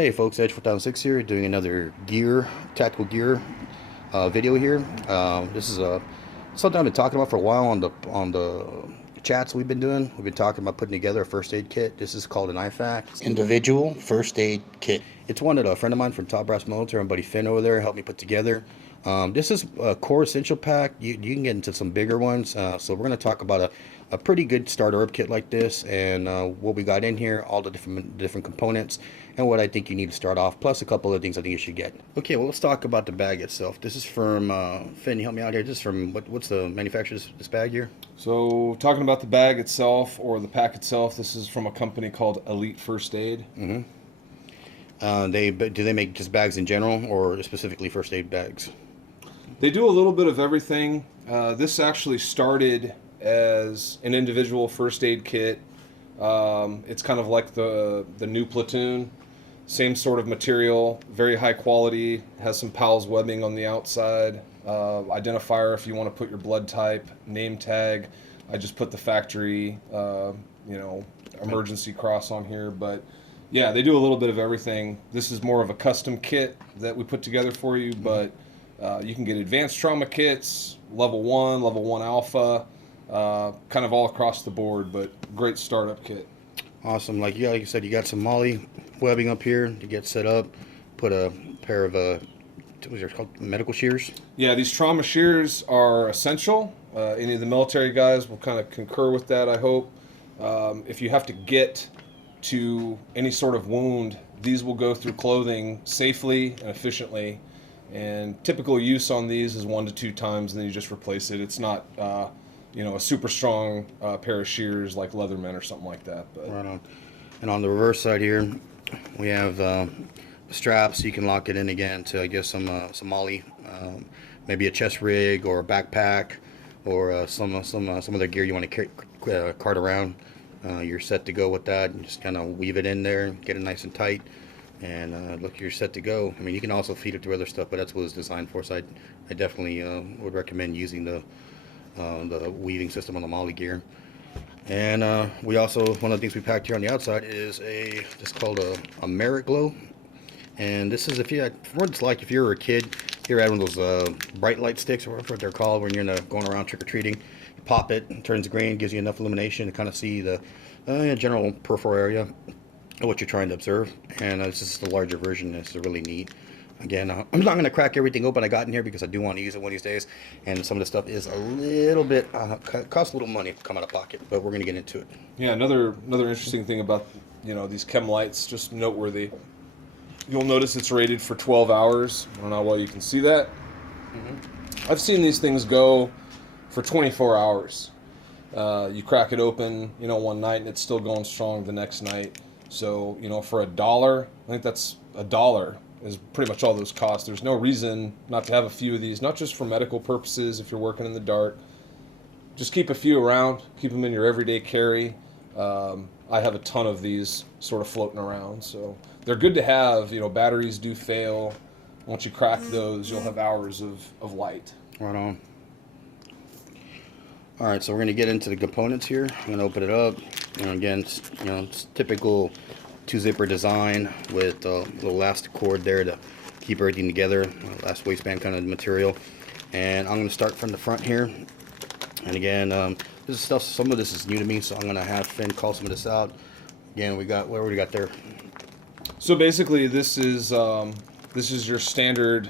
Hey folks, Edge4006 here, doing another tactical gear video here. This is something I've been talking about for a while on the chats we've been doing. We've been talking about putting together a first aid kit. This is called an IFAK, individual first aid kit. It's one that a friend of mine from Top Brass Military, my buddy Finn over there, helped me put together. This is a core essential pack. You can get into some bigger ones. So we're going to talk about a pretty good starter herb kit like this, and what we got in here, all the different components, and what I think you need to start off, plus a couple of things I think you should get. Okay, well, let's talk about the bag itself. This is from Finn. You help me out here. This is from what's the manufacturer of this bag here? So talking about the bag itself or the pack itself, this is from a company called Elite First Aid. Do they make just bags in general, or specifically first aid bags? They do a little bit of everything. This actually started as an individual first aid kit. It's kind of like the new platoon, same sort of material, very high quality, has some PALS webbing on the outside, identifier if you want to put your blood type, name tag. I just put the factory emergency cross on here, but yeah, they do a little bit of everything. This is more of a custom kit that we put together for you, but you can get advanced trauma kits, level 1 alpha, kind of all across the board, but great startup kit. Awesome. Like you said, you got some MOLLE webbing up here to get set up. Put a pair of what's it called, medical shears? Yeah, these trauma shears are essential. Any of the military guys will kind of concur with that, I hope. If you have to get to any sort of wound, these will go through clothing safely and efficiently. And typical use on these is 1 to 2 times, and then you just replace it. It's not, a super strong pair of shears like Leatherman or something like that. But. Right on. And on the reverse side here, we have straps, so you can lock it in again to, I guess, some MOLLE, maybe a chest rig or a backpack, or some other gear you want to cart around. You're set to go with that. You just kind of weave it in there, get it nice and tight, and look, you're set to go. I mean, you can also feed it through other stuff, but that's what it's designed for. So I definitely would recommend using the weaving system on the MOLLE gear. And we also, one of the things we packed here on the outside is this called a Merit Glow. And this is, what it's like if you were a kid, you had one of those bright light sticks, or whatever they're called, when you're going around trick-or-treating. You pop it, it turns green, gives you enough illumination to kind of see the general peripheral area of what you're trying to observe. And this is the larger version. This is really neat. Again, I'm not going to crack everything open I got in here because I do want to use it one of these days. And some of the stuff is a little bit, costs a little money to come out of pocket, but we're going to get into it. Yeah, another interesting thing about, these chem lights, just noteworthy. You'll notice it's rated for 12 hours. I don't know how well you can see that. I've seen these things go for 24 hours. You crack it open, one night, and it's still going strong the next night. So, for $1, I think that's $1 is pretty much all those cost. There's no reason not to have a few of these, not just for medical purposes if you're working in the dark. Just keep a few around, keep them in your everyday carry. I have a ton of these sort of floating around, so they're good to have. Batteries do fail. Once you crack those, you'll have hours of light. Right on. All right, so we're going to get into the components here. I'm going to open it up. Again, it's typical 2-zipper design with a little elastic cord there to keep everything together, last waistband kind of material. And I'm going to start from the front here. And again, this is stuff, some of this is new to me, so I'm going to have Finn call some of this out. Again, what do we got there? So basically, this is your standard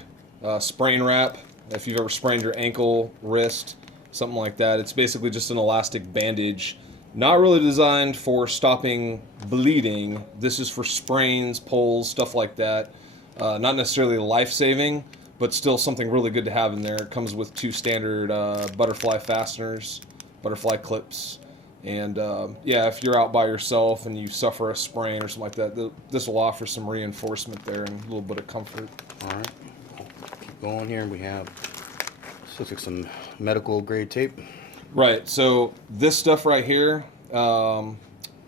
sprain wrap. If you've ever sprained your ankle, wrist, something like that, it's basically just an elastic bandage. Not really designed for stopping bleeding. This is for sprains, pulls, stuff like that. Not necessarily life-saving, but still something really good to have in there. It comes with 2 standard butterfly fasteners, butterfly clips. And if you're out by yourself and you suffer a sprain or something like that, this will offer some reinforcement there and a little bit of comfort. All right, keep going here. We have, this looks like some medical grade tape. Right, so this stuff right here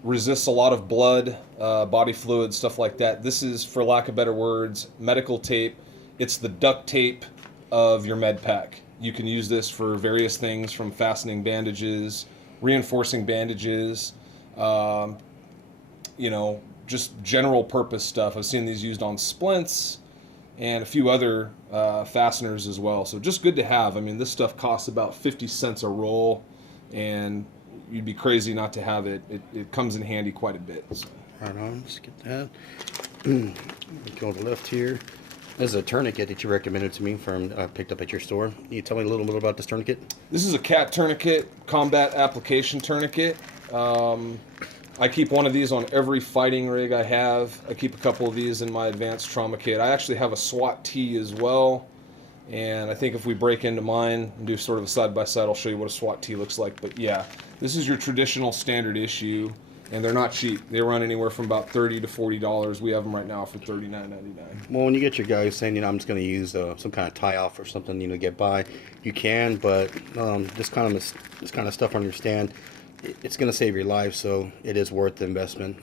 resists a lot of blood, body fluid, stuff like that. This is, for lack of better words, medical tape. It's the duct tape of your med pack. You can use this for various things, from fastening bandages, reinforcing bandages, just general purpose stuff. I've seen these used on splints and a few other fasteners as well. So just good to have. I mean, this stuff costs about 50 cents a roll, and you'd be crazy not to have it. It comes in handy quite a bit. So. Right on. Let's get that. Go to the left here. This is a tourniquet that you recommended to me from picked up at your store. Can you tell me a little bit about this tourniquet? This is a CAT tourniquet, combat application tourniquet. I keep one of these on every fighting rig I have. I keep a couple of these in my advanced trauma kit. I actually have a SWAT T as well. And I think if we break into mine and do sort of a side-by-side, I'll show you what a SWAT T looks like. But yeah, this is your traditional standard issue, and they're not cheap. They run anywhere from about $30 to $40. We have them right now for $39.99. Well, when you get your guys saying, I'm just going to use some kind of tie-off or something, to get by, you can, but this kind of stuff on your stand, it's going to save your life, so it is worth the investment.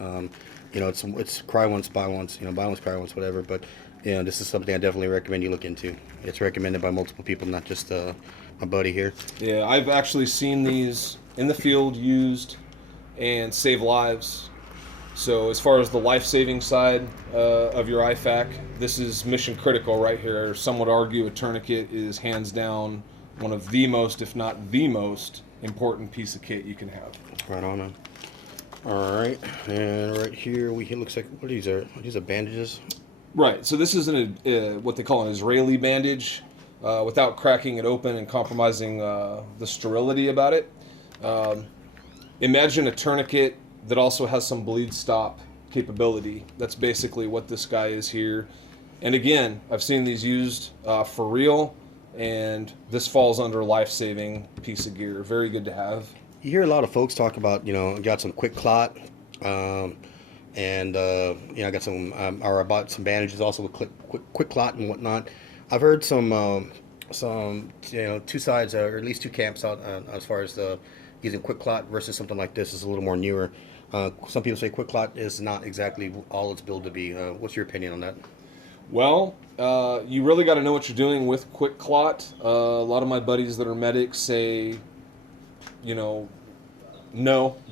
It's cry once, buy once, buy once, cry once, whatever, but this is something I definitely recommend you look into. It's recommended by multiple people, not just my buddy here. Yeah, I've actually seen these in the field used and save lives. So as far as the life-saving side of your IFAK, this is mission critical right here. Some would argue a tourniquet is hands down one of the most, if not the most, important piece of kit you can have. Right on, man. All right, and right here it looks like, what are these? These are bandages? Right, so this is what they call an Israeli bandage, without cracking it open and compromising the sterility about it. Imagine a tourniquet that also has some bleed stop capability. That's basically what this guy is here. And again, I've seen these used for real, and this falls under life-saving piece of gear. Very good to have. You hear a lot of folks talk about, got some quick clot, and I got some, or I bought some bandages also with quick clot and whatnot. I've heard some two sides, or at least two camps out as far as using quick clot versus something like this is a little more newer. Some people say quick clot is not exactly all it's billed to be. What's your opinion on that? Well, you really got to know what you're doing with quick clot. A lot of my buddies that are medics say, no,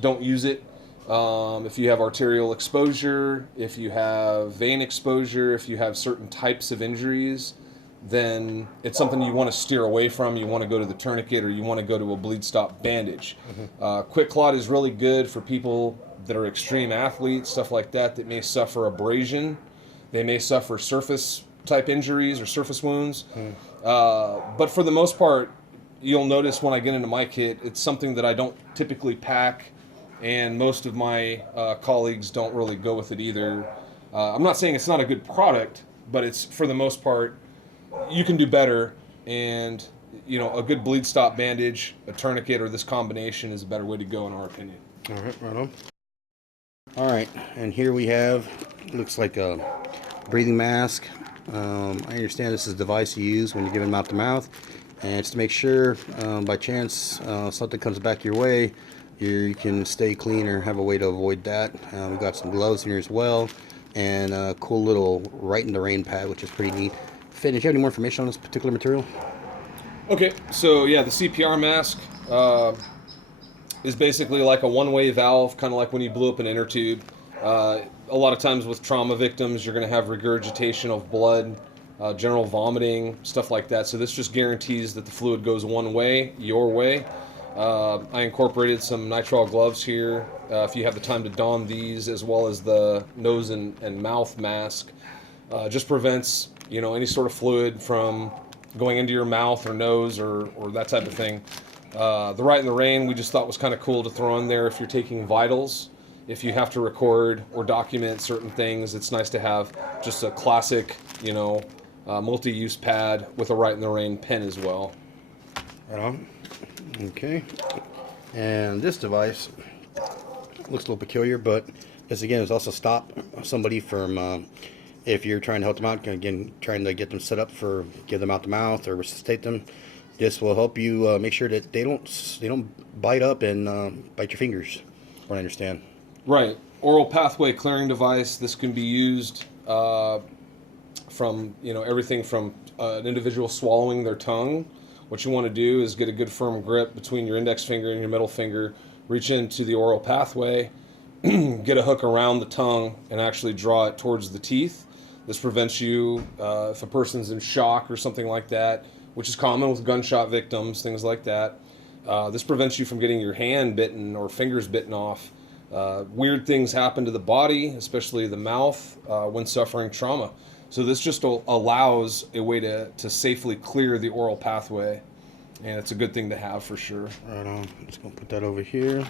don't use it. If you have arterial exposure, if you have vein exposure, if you have certain types of injuries, then it's something you want to steer away from. You want to go to the tourniquet, or you want to go to a bleed stop bandage. Mm-hmm. Quick clot is really good for people that are extreme athletes, stuff like that may suffer abrasion. They may suffer surface type injuries or surface wounds. But for the most part, you'll notice when I get into my kit, it's something that I don't typically pack, and most of my colleagues don't really go with it either. I'm not saying it's not a good product, but it's, for the most part, you can do better, and a good bleed stop bandage, a tourniquet, or this combination is a better way to go in our opinion. All right, right on. All right, and here we have, looks like a breathing mask. I understand this is a device you use when you're giving mouth to mouth, and it's to make sure by chance something comes back your way, you can stay clean or have a way to avoid that. We've got some gloves in here as well, and a cool little right in the rain pad, which is pretty neat. Finn, did you have any more information on this particular material? Okay, so yeah, the CPR mask is basically like a one-way valve, kind of like when you blew up an inner tube. A lot of times with trauma victims, you're going to have regurgitation of blood, general vomiting, stuff like that. So this just guarantees that the fluid goes one way, your way. I incorporated some nitrile gloves here. If you have the time to don these, as well as the nose and mouth mask, just prevents any sort of fluid from going into your mouth or nose or that type of thing. The right in the rain we just thought was kind of cool to throw in there if you're taking vitals. If you have to record or document certain things, it's nice to have just a classic, multi-use pad with a right in the rain pen as well. Right on. Okay. And this device looks a little peculiar, but this again is also stop somebody from if you're trying to help them out, again, trying to get them set up for give them out the mouth or resuscitate them. This will help you make sure that they don't bite up and bite your fingers, from what I understand. Right. Oral pathway clearing device. This can be used from everything from an individual swallowing their tongue. What you want to do is get a good firm grip between your index finger and your middle finger, reach into the oral pathway, get a hook around the tongue and actually draw it towards the teeth. This prevents you, if a person's in shock or something like that, which is common with gunshot victims, things like that. This prevents you from getting your hand bitten or fingers bitten off. Weird things happen to the body, especially the mouth, when suffering trauma. So this just allows a way to safely clear the oral pathway, and it's a good thing to have for sure. Right on. Just gonna put that over here.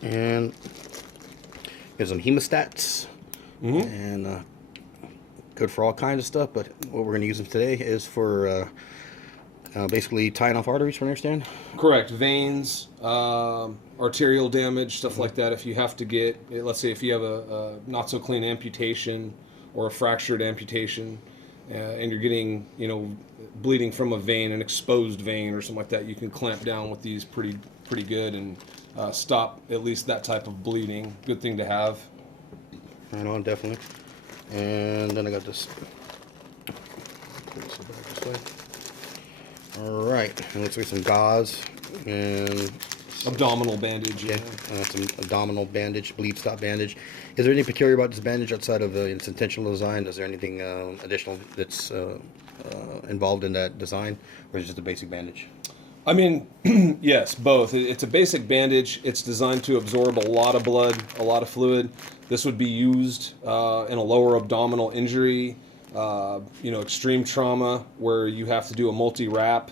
And here's some hemostats. And good for all kinds of stuff, but what we're going to use them today is for basically tying off arteries, from what I understand. Correct. Veins, arterial damage, stuff like that. If you have to get, let's say if you have a not so clean amputation or a fractured amputation, and you're getting, bleeding from a vein, an exposed vein or something like that, you can clamp down with these pretty good and stop at least that type of bleeding. Good thing to have. Right on, definitely. And then I got this. All right, and let's get some gauze and abdominal bandage. Yeah, some abdominal bandage, bleed stop bandage. Is there anything peculiar about this bandage outside of its intentional design? Is there anything additional that's involved in that design, or is it just a basic bandage? I mean, yes, both. It's a basic bandage. It's designed to absorb a lot of blood, a lot of fluid. This would be used in a lower abdominal injury, extreme trauma where you have to do a multi-wrap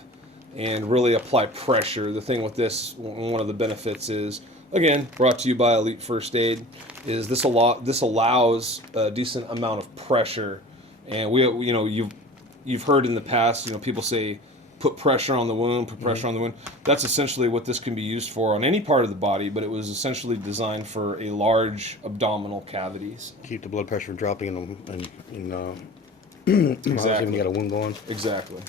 and really apply pressure. The thing with this, one of the benefits is, again, brought to you by Elite First Aid, is this allows a decent amount of pressure. And you've heard in the past, people say, put pressure on the wound, put pressure on the wound. That's essentially what this can be used for on any part of the body, but it was essentially designed for a large abdominal cavities. Keep the blood pressure from dropping Exactly. When you got a wound going. Exactly.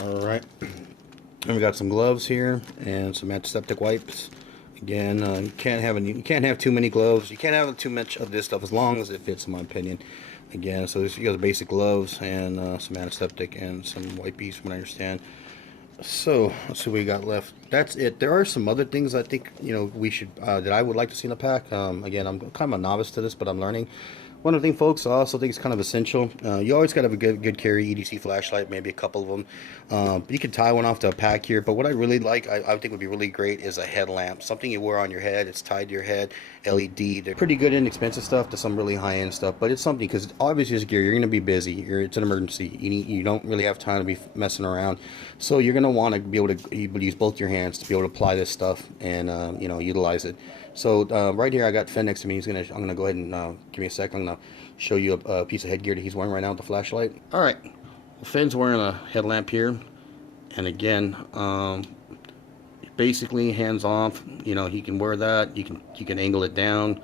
All right. And we got some gloves here and some antiseptic wipes. Again, you can't have too many gloves. You can't have too much of this stuff as long as it fits, in my opinion. Again, so you got the basic gloves and some antiseptic and some wipies, from what I understand. So let's see what we got left. That's it. There are some other things I think we should that I would like to see in a pack. Again, I'm kind of a novice to this, but I'm learning. One other thing, folks, I also think it's kind of essential. You always got to have a good carry EDC flashlight, maybe a couple of them. You can tie one off to a pack here, but what I really like, I think would be really great, is a headlamp. Something you wear on your head. It's tied to your head, LED. They're pretty good inexpensive stuff to some really high-end stuff, but it's something, because obviously as gear, you're going to be busy. It's an emergency. You don't really have time to be messing around. So you're going to want to be able to use both your hands to be able to apply this stuff and utilize it. So right here, I got Finn next to me. I'm gonna go ahead and give me a second. I'm gonna show you a piece of headgear that he's wearing right now with the flashlight. All right, well, Finn's wearing a headlamp here, and again, basically hands off. He can wear that. You can angle it down.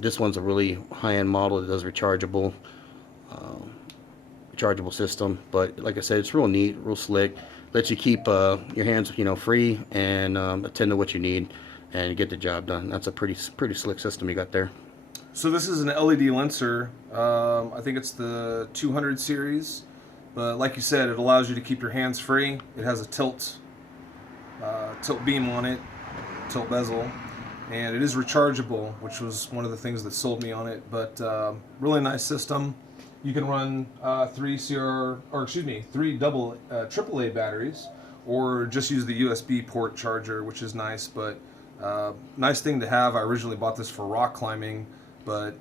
This one's a really high-end model that does rechargeable system. But like I said, it's real neat, real slick. Lets you keep your hands free and attend to what you need and get the job done. That's a pretty slick system you got there. So this is an LED lenser. I think it's the 200 series. But like you said, it allows you to keep your hands free. It has a tilt beam on it, tilt bezel, and it is rechargeable, which was one of the things that sold me on it. But really nice system. You can run three double AAA batteries, or just use the USB port charger, which is nice. But nice thing to have. I originally bought this for rock climbing, but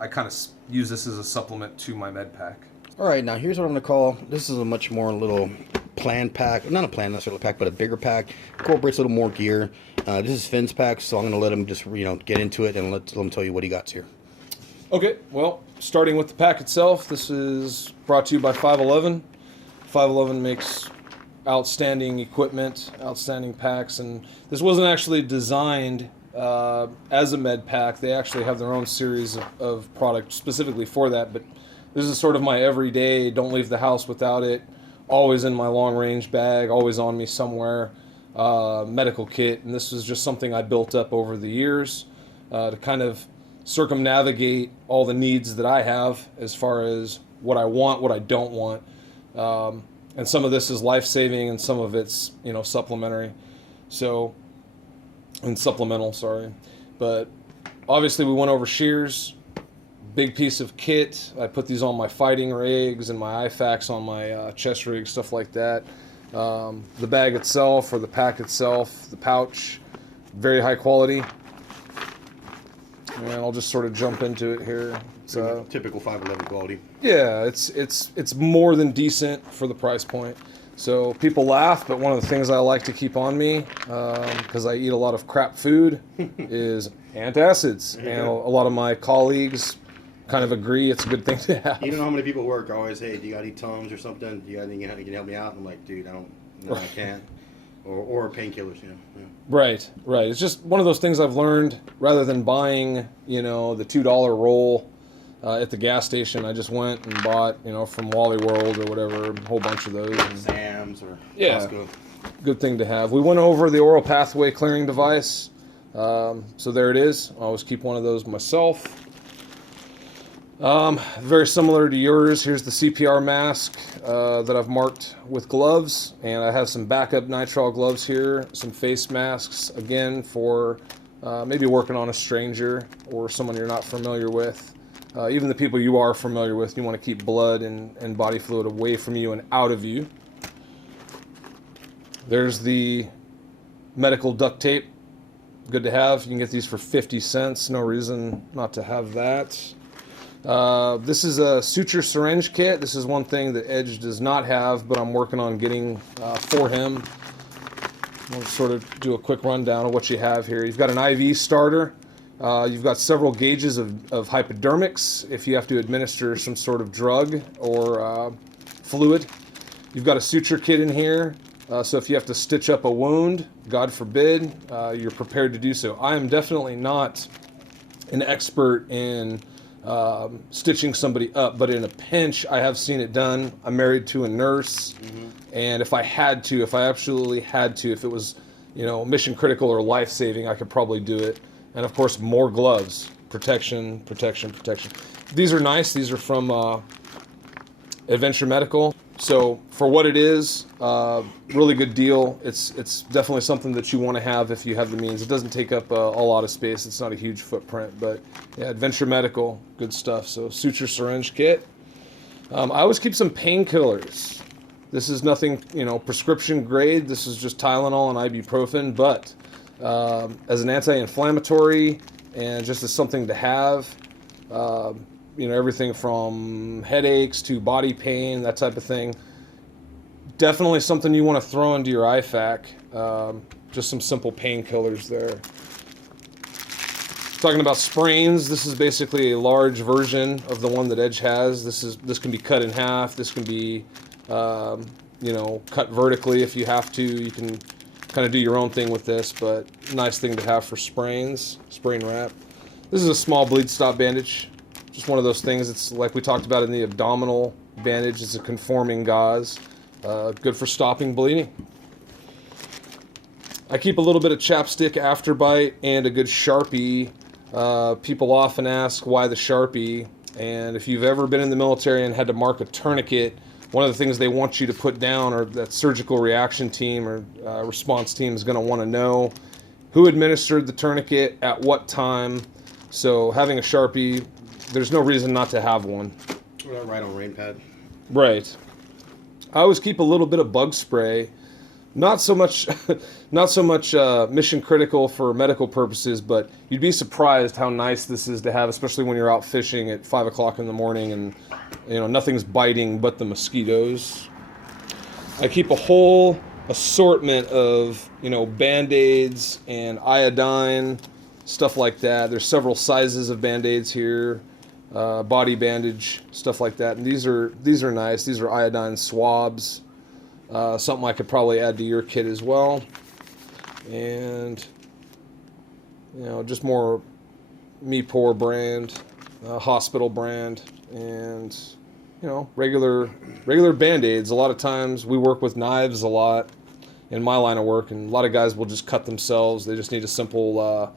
I kind of use this as a supplement to my med pack. All right, now here's what I'm gonna call. This is a much more little planned pack, not a planned necessarily pack, but a bigger pack. Incorporates a little more gear. This is Finn's pack, so I'm gonna let him just get into it and let him tell you what he got here. Okay, well, starting with the pack itself, this is brought to you by 511. 511 makes outstanding equipment, outstanding packs, and this wasn't actually designed as a med pack. They actually have their own series of products specifically for that, but this is sort of my everyday, don't leave the house without it, always in my long range bag, always on me somewhere, medical kit. And this was just something I built up over the years to kind of circumnavigate all the needs that I have as far as what I want, what I don't want. And some of this is life-saving and some of it's, supplementary. So and supplemental, sorry. But obviously we went over shears, big piece of kit. I put these on my fighting rigs and my IFAKs on my chest rig, stuff like that. The bag itself, or the pack itself, the pouch, very high quality. And I'll just sort of jump into it here. It's typical 511 quality. yeah, it's more than decent for the price point. So people laugh, but one of the things I like to keep on me, because I eat a lot of crap food, is antacids. And a lot of my colleagues kind of agree it's a good thing to have. You don't know how many people at work always, hey, do you got any Tums or something? Do you got anything you can help me out? I'm like, dude, I don't, no, I can't. Or painkillers, you know. Yeah. Right. It's just one of those things I've learned. Rather than buying, the $2 roll at the gas station, I just went and bought, from Wally World or whatever, a whole bunch of those. And, Sam's or Costco. Good thing to have. We went over the oral pathway clearing device. So there it is. I always keep one of those myself. Very similar to yours. Here's the CPR mask that I've marked with gloves, and I have some backup nitrile gloves here, some face masks, again, for maybe working on a stranger or someone you're not familiar with. Even the people you are familiar with, you want to keep blood and body fluid away from you and out of you. There's the medical duct tape. Good to have. You can get these for 50 cents. No reason not to have that. This is a suture syringe kit. This is one thing that Edge does not have, but I'm working on getting for him. I'll sort of do a quick rundown of what you have here. You've got an IV starter. You've got several gauges of hypodermics if you have to administer some sort of drug or fluid. You've got a suture kit in here. So if you have to stitch up a wound, God forbid, you're prepared to do so. I am definitely not an expert in stitching somebody up, but in a pinch, I have seen it done. I'm married to a nurse, and if I absolutely had to, if it was, mission critical or life saving, I could probably do it. And of course, more gloves, protection. These are nice. These are from Adventure Medical. So for what it is, really good deal. It's definitely something that you want to have if you have the means. It doesn't take up a lot of space. It's not a huge footprint, but yeah, Adventure Medical, good stuff. So suture syringe kit. I always keep some painkillers. This is nothing, prescription grade. This is just Tylenol and ibuprofen, but as an anti-inflammatory and just as something to have. Everything from headaches to body pain, that type of thing. Definitely something you want to throw into your IFAK. Just some simple painkillers there. Talking about sprains, this is basically a large version of the one that Edge has. This can be cut in half. This can be, cut vertically if you have to. You can kind of do your own thing with this, but nice thing to have for sprains. Sprain wrap. This is a small bleed stop bandage. Just one of those things. It's like we talked about in the abdominal bandage. It's a conforming gauze. Good for stopping bleeding. I keep a little bit of chapstick after bite and a good Sharpie. People often ask why the Sharpie. And if you've ever been in the military and had to mark a tourniquet, one of the things they want you to put down, or that surgical reaction team or response team is going to want to know who administered the tourniquet at what time. So having a Sharpie, there's no reason not to have one. Right on rain pad. Right. I always keep a little bit of bug spray. Not so much mission critical for medical purposes, but you'd be surprised how nice this is to have, especially when you're out fishing at 5 o'clock in the morning and nothing's biting but the mosquitoes. I keep a whole assortment of Band-Aids and iodine, stuff like that. There's several sizes of Band-Aids here. Body bandage, stuff like that. And these are nice. These are iodine swabs. Something I could probably add to your kit as well. And just more Me-Pour brand, hospital brand, and regular Band-Aids. A lot of times we work with knives a lot in my line of work, and a lot of guys will just cut themselves. They just need a simple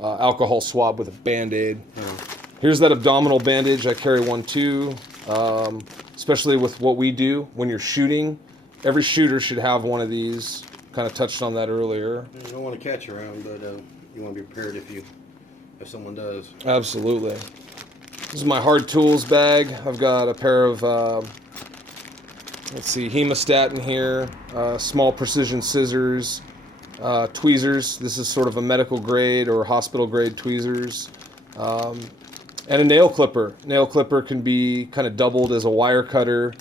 alcohol swab with a Band-Aid. Here's that abdominal bandage. I carry one too, especially with what we do when you're shooting. Every shooter should have one of these. kind of touched on that earlier. You don't want to catch around, but you want to be prepared if someone does. Absolutely. This is my hard tools bag. I've got a pair of, let's see, hemostat in here, small precision scissors, tweezers. This is sort of a medical grade or hospital grade tweezers. And a nail clipper. Nail clipper can be kind of doubled as a wire cutter.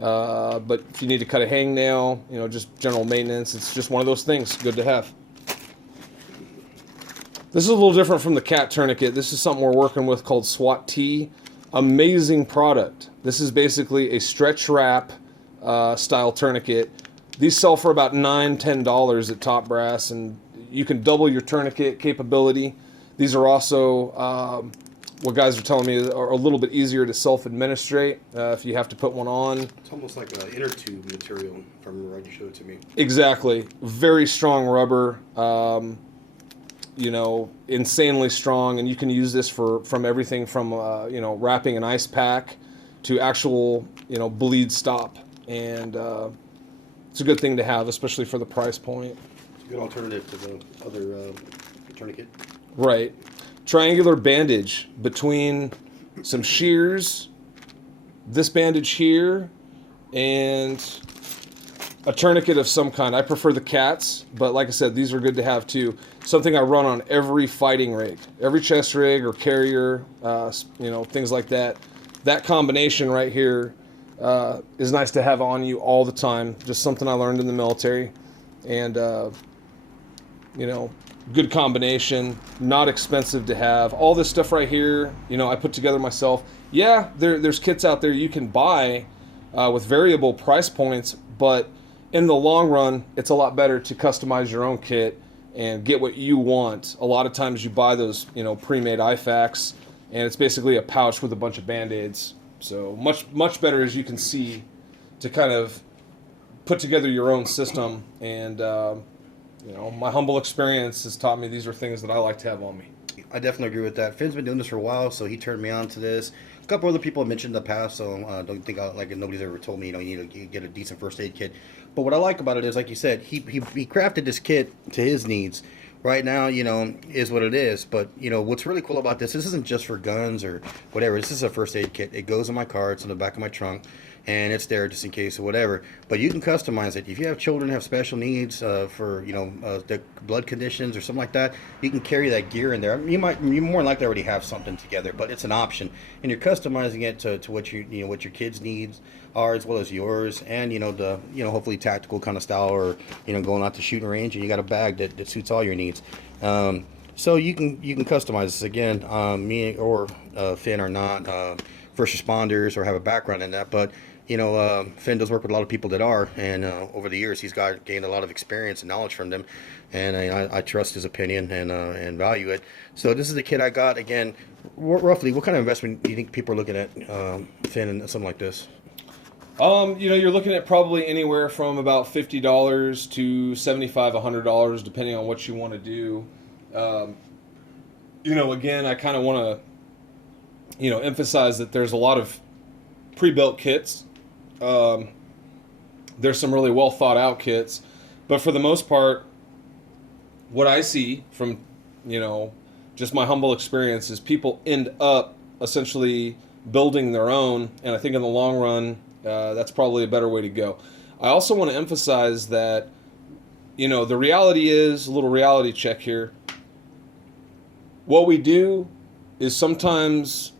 But if you need to cut a hangnail, just general maintenance, it's just one of those things. Good to have. This is a little different from the cat tourniquet. This is something we're working with called SWAT T. Amazing product. This is basically a stretch wrap style tourniquet. These sell for about $9, $10 at Top Brass, and you can double your tourniquet capability. These are also what guys are telling me are a little bit easier to self-administrate if you have to put one on. It's almost like an inner tube material from right you showed it to me. Exactly. Very strong rubber. Insanely strong, and you can use this from everything from wrapping an ice pack to actual bleed stop, and it's a good thing to have, especially for the price point. It's a good alternative to the other tourniquet. Right. Triangular bandage between some shears, this bandage here, and a tourniquet of some kind. I prefer the cats, but like I said, these are good to have too. Something I run on every fighting rig, every chest rig or carrier, things like that. That combination right here is nice to have on you all the time. Just something I learned in the military, and good combination, not expensive to have. All this stuff right here, I put together myself. Yeah, there's kits out there you can buy with variable price points, but in the long run, it's a lot better to customize your own kit and get what you want. A lot of times you buy those, pre-made IFAKs, and it's basically a pouch with a bunch of Band-Aids. So much better, as you can see, to kind of put together your own system. And my humble experience has taught me these are things that I like to have on me. I definitely agree with that. Finn's been doing this for a while, so he turned me on to this. A couple other people have mentioned in the past, so don't think nobody's ever told me you need to get a decent first aid kit. But what I like about it is, like you said, he crafted this kit to his needs. Right now, is what it is. But what's really cool about this isn't just for guns or whatever. This is a first aid kit. It goes in my car. It's in the back of my trunk, and it's there just in case or whatever. But you can customize it. If you have children who have special needs for the blood conditions or something like that, you can carry that gear in there. You more than likely already have something together, but it's an option, and you're customizing it to what what your kids' needs are as well as yours, and the hopefully tactical kind of style, or going out to shooting range, and you got a bag that suits all your needs. So you can customize this again. Me or Finn are not first responders or have a background in that, but Finn does work with a lot of people that are, and over the years he's gained a lot of experience and knowledge from them, and I trust his opinion and value it. So this is the kit I got. Again, roughly, what kind of investment do you think people are looking at, Finn, and something like this? You're looking at probably anywhere from about $50 to $75, $100, depending on what you want to do. Again, I kind of want to, emphasize that there's a lot of pre-built kits. There's some really well thought out kits, but for the most part, what I see from, just my humble experience is people end up essentially building their own, and I think in the long run, that's probably a better way to go. I also want to emphasize that, the reality is, a little reality check here. What we do is sometimes,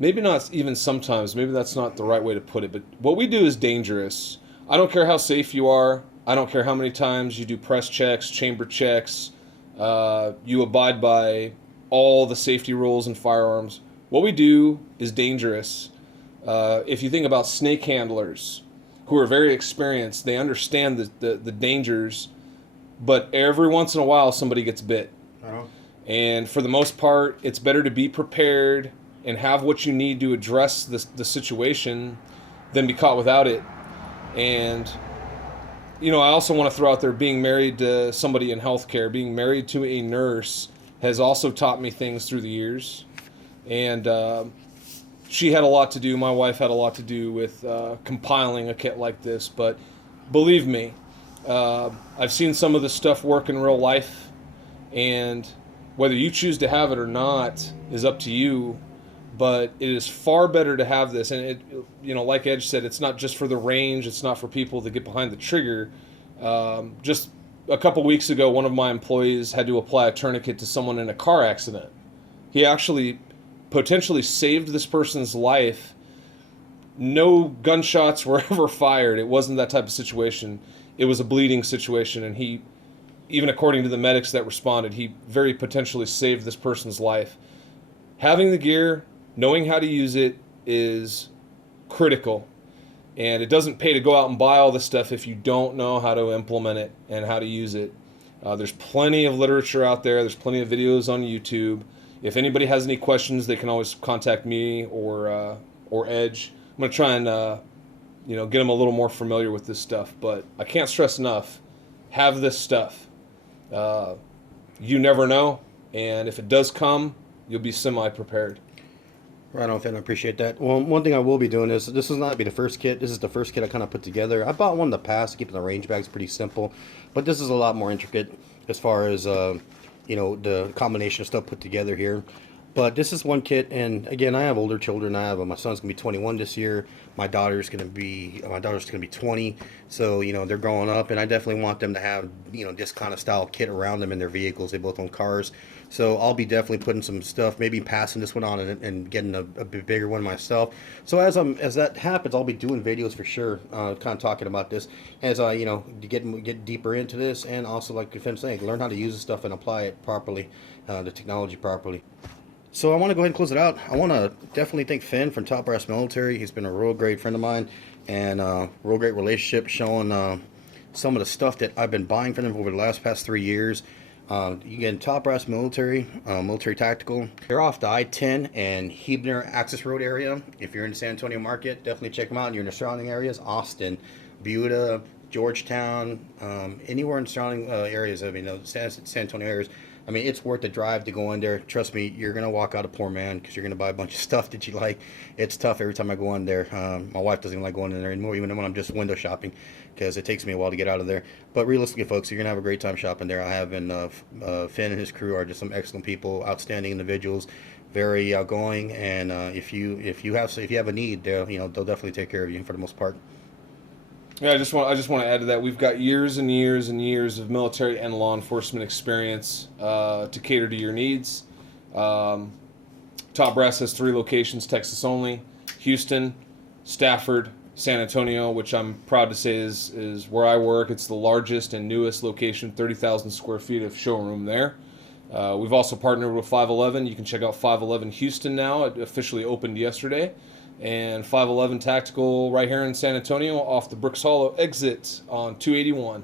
maybe not even sometimes, maybe that's not the right way to put it, but what we do is dangerous. I don't care how safe you are. I don't care how many times you do press checks, chamber checks, you abide by all the safety rules and firearms. What we do is dangerous. If you think about snake handlers who are very experienced, they understand the dangers, but every once in a while somebody gets bit. Uh-huh. And for the most part, it's better to be prepared and have what you need to address the situation than be caught without it. And, I also want to throw out there, being married to somebody in healthcare, being married to a nurse has also taught me things through the years. And she had a lot to do, my wife had a lot to do with compiling a kit like this. But believe me, I've seen some of this stuff work in real life, and whether you choose to have it or not is up to you. But it is far better to have this, and it, like Edge said, it's not just for the range. It's not for people to get behind the trigger. Just a couple weeks ago, one of my employees had to apply a tourniquet to someone in a car accident. He actually potentially saved this person's life. No gunshots were ever fired. It wasn't that type of situation. It was a bleeding situation, and he, even according to the medics that responded, he very potentially saved this person's life. Having the gear, knowing how to use it is critical. And it doesn't pay to go out and buy all this stuff if you don't know how to implement it and how to use it. There's plenty of literature out there. There's plenty of videos on YouTube. If anybody has any questions, they can always contact me or Edge. I'm going to try and get them a little more familiar with this stuff. But I can't stress enough, have this stuff. You never know. And if it does come, you'll be semi-prepared. Right on, Finn. I appreciate that. Well, one thing I will be doing is, this will not be the first kit. This is the first kit I kind of put together. I bought one in the past. Keeping the range bags pretty simple. But this is a lot more intricate as far as, the combination of stuff put together here. But this is one kit, and again, I have older children. My son's gonna be 21 this year. My daughter's gonna be 20. So they're growing up, and I definitely want them to have this kind of style kit around them in their vehicles. They both own cars, so I'll be definitely putting some stuff, maybe passing this one on and getting a bit bigger one myself. So as that happens, I'll be doing videos for sure, kind of talking about this as I get deeper into this, and also like Finn saying, learn how to use this stuff and apply it properly, the technology properly. So I want to go ahead and close it out. I want to definitely thank Finn from Top Brass Military. He's been a real great friend of mine, and real great relationship, showing some of the stuff that I've been buying from him over the past 3 years. You can get Top Brass Military, Military Tactical. They're off the I-10 and Hebner Access Road area. If you're in the San Antonio market, definitely check them out. You're in the surrounding areas, Austin, Buda, Georgetown, anywhere in the surrounding areas. San Antonio areas. It's worth the drive to go in there. Trust me, you're going to walk out a poor man because you're going to buy a bunch of stuff that you like. It's tough every time I go in there. My wife doesn't like going in there anymore, even when I'm just window shopping, because it takes me a while to get out of there. But realistically, folks, you're going to have a great time shopping there. I have been, Finn and his crew are just some excellent people, outstanding individuals, very outgoing, and if you have a need, they'll definitely take care of you for the most part. Yeah, I just want to add to that. We've got years and years and years of military and law enforcement experience to cater to your needs. Top Brass has 3 locations, Texas only: Houston, Stafford, San Antonio, which I'm proud to say is where I work. It's the largest and newest location, 30,000 square feet of showroom there. We've also partnered with 511. You can check out 511 Houston now. It officially opened yesterday. And 511 Tactical right here in San Antonio off the Brooks Hollow exit on 281.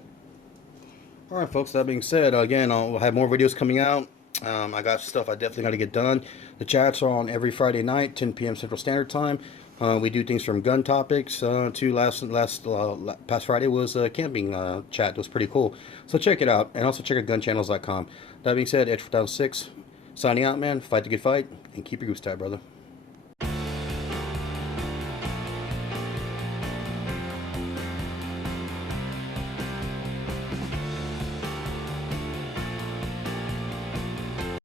All right, folks, that being said, again, I'll have more videos coming out. I got stuff I definitely got to get done. The chats are on every Friday night, 10 p.m. Central Standard Time. We do things from gun topics to past Friday was a camping chat. It was pretty cool. So check it out, and also check out gunchannels.com. That being said, Edge 4006, signing out, man. Fight the good fight, and keep your goose tight, brother.